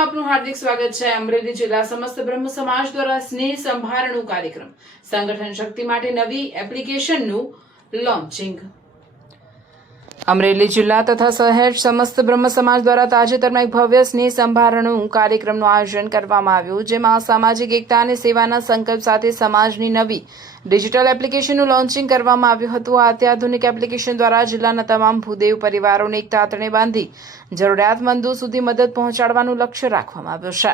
ન્યૂઝમાં આપનું હાર્દિક સ્વાગત છે। અમરેલી જિલ્લા સમસ્ત બ્રહ્મ સમાજ દ્વારા સ્નેહ સંભારણું કાર્યક્રમ સંગઠન શક્તિ માટે નવી એપ્લિકેશનનું લોન્ચિંગ। અમરેલી જિલ્લા તથા શહેર સમસ્ત બ્રહ્મ સમાજ દ્વારા તાજેતરમાં એક ભવ્ય સ્નેહ સંભારણું કાર્યક્રમનું આયોજન કરવામાં આવ્યું, જેમાં સામાજિક એકતા અને સેવાના સંકલ્પ સાથે સમાજની નવી ડિજિટલ એપ્લિકેશનનું લોન્ચિંગ કરવામાં આવ્યું હતું। આ અત્યાધુનિક એપ્લિકેશન દ્વારા જિલ્લાના તમામ ભૂદેવ પરિવારોને એક તાતણે બાંધી જરૂરિયાતમંદો સુધી મદદ પહોંચાડવાનું લક્ષ્ય રાખવામાં આવ્યું છે।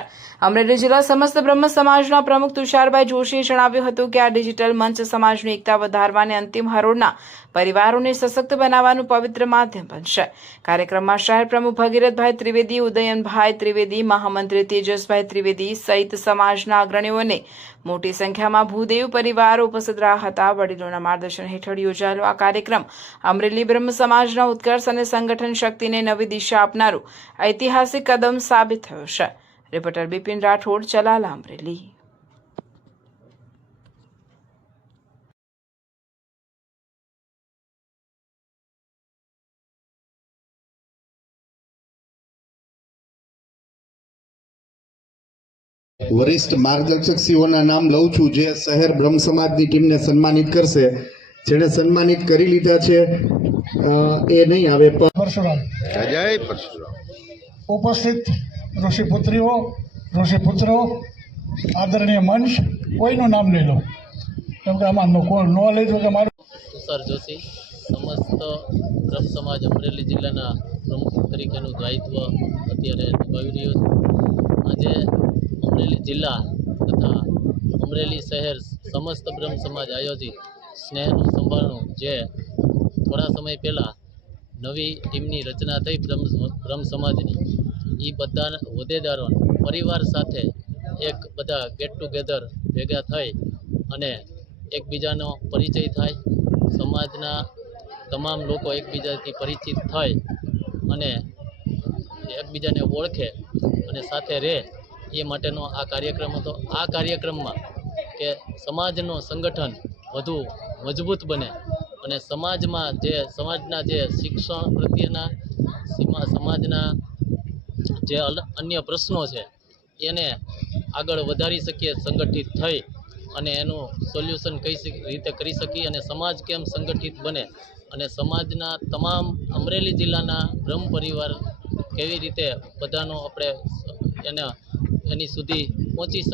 અમરેલી જિલ્લા સમસ્ત બ્રહ્મ સમાજના પ્રમુખ તુષારભાઈ જોશીએ જણાવ્યું હતું કે આ ડિજિટલ મંચ સમાજની એકતા વધારવા અને અંતિમ હરોળના પરિવારોને સશક્ત બનાવવાનું પવિત્ર માધ્યમ બનશે। કાર્યક્રમમાં શહેર પ્રમુખ ભગીરથભાઈ ત્રિવેદી, ઉદયનભાઈ ત્રિવેદી, મહામંત્રી તેજસભાઈ ત્રિવેદી સહિત સમાજના અગ્રણીઓને મોટી સંખ્યામાં ભૂદેવ પરિવારો ઉપસ્થિત રહ્યા હતા। વડીલોના માર્ગદર્શન હેઠળ યોજાયેલો આ કાર્યક્રમ અમરેલી બ્રહ્મ સમાજના ઉત્કર્ષ અને સંગઠન શક્તિને નવી દિશા આપનારું ઐતિહાસિક કદમ સાબિત થયો છે। રિપોર્ટર બિપિન રાઠોડ, ચલાલા, અમરેલી। वरिष्ठ मार्गदर्शक श्रीओना नाम लઉં છું જે શહેર બ્રહ્મ સમાજની ટીમને સન્માનિત કરશે। જેને સન્માનિત કરી લીધા છે એ નહીં આવે પરશુરામ જય પરશુરામ ઉપસ્થિત ઋષિપુત્રીઓ, ઋષિપુત્રો, આદરણીય મંચ, કોઈનું નામ લઈ લો કેમ કે આમાં નોલેજ વગર મારું તુષાર જોશી સમસ્ત બ્રહ્મ સમાજ અમરેલી જિલ્લાના પ્રમુખ તરીકેનું દાયિત્વ અત્યારે નિભાવી રહ્યો છું। આજે અમરેલી જિલ્લા તથા અમરેલી શહેર સમસ્ત બ્રહ્મ સમાજ આયોજિત સ્નેહનું સંભાળણું જે થોડા સમય પહેલાં નવી ટીમની રચના થઈ બ્રહ્મ સમાજની, એ બધા હોદ્દેદારો પરિવાર સાથે એક બધા ગેટ ટુગેધર ભેગા થઈ અને એકબીજાનો પરિચય થાય, સમાજના તમામ લોકો એકબીજાથી પરિચિત થઈ અને એકબીજાને ઓળખે અને સાથે રહે એ માટેનો આ કાર્યક્રમ હતો। આ કાર્યક્રમમાં કે સમાજનું સંગઠન વધુ મજબૂત બને અને સમાજના જે શિક્ષણ પ્રત્યેના સમાજના જે અન્ય પ્રશ્નો છે એને આગળ વધારી શકીએ સંગઠિત થઈ અને એનું સોલ્યુશન કઈ રીતે કરી શકીએ અને સમાજ કેમ સંગઠિત બને અને સમાજના તમામ અમરેલી જિલ્લાના બ્રહ્મ પરિવાર કેવી રીતે બધાનો આપણે એની સુધી પહોંચી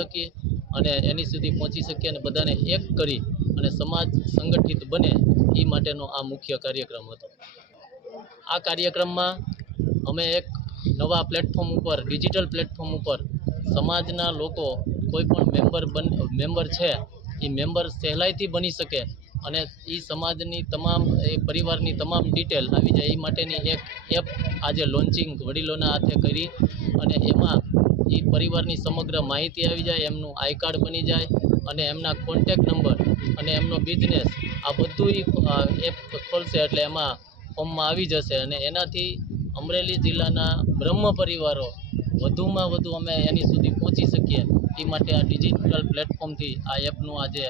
શકીએ અને બધાને એક કરી અને સમાજ સંગઠિત બને એ માટેનો આ મુખ્ય કાર્યક્રમ હતો। આ કાર્યક્રમમાં અમે એક નવા પ્લેટફોર્મ ઉપર, ડિજિટલ પ્લેટફોર્મ ઉપર સમાજના લોકો કોઈ પણ મેમ્બર છે એ મેમ્બર સહેલાઈથી બની શકે અને એ સમાજની તમામ પરિવારની તમામ ડિટેલ આવી જાય એ માટેની એક એપ આજે લોન્ચિંગ વડીલોના હાથે કરી અને એમાં એ પરિવારની સમગ્ર માહિતી આવી જાય, એમનું આઈ કાર્ડ બની જાય અને એમના કોન્ટેક્ટ નંબર અને એમનો બિઝનેસ આ બધું એપ ખોલશે એટલે એમાં ફોર્મમાં આવી જશે અને એનાથી અમરેલી જિલ્લાના બ્રહ્મ પરિવારો વધુમાં વધુ અમે એની સુધી પહોંચી શકીએ એ માટે આ ડિજિટલ પ્લેટફોર્મથી આ એપનું આજે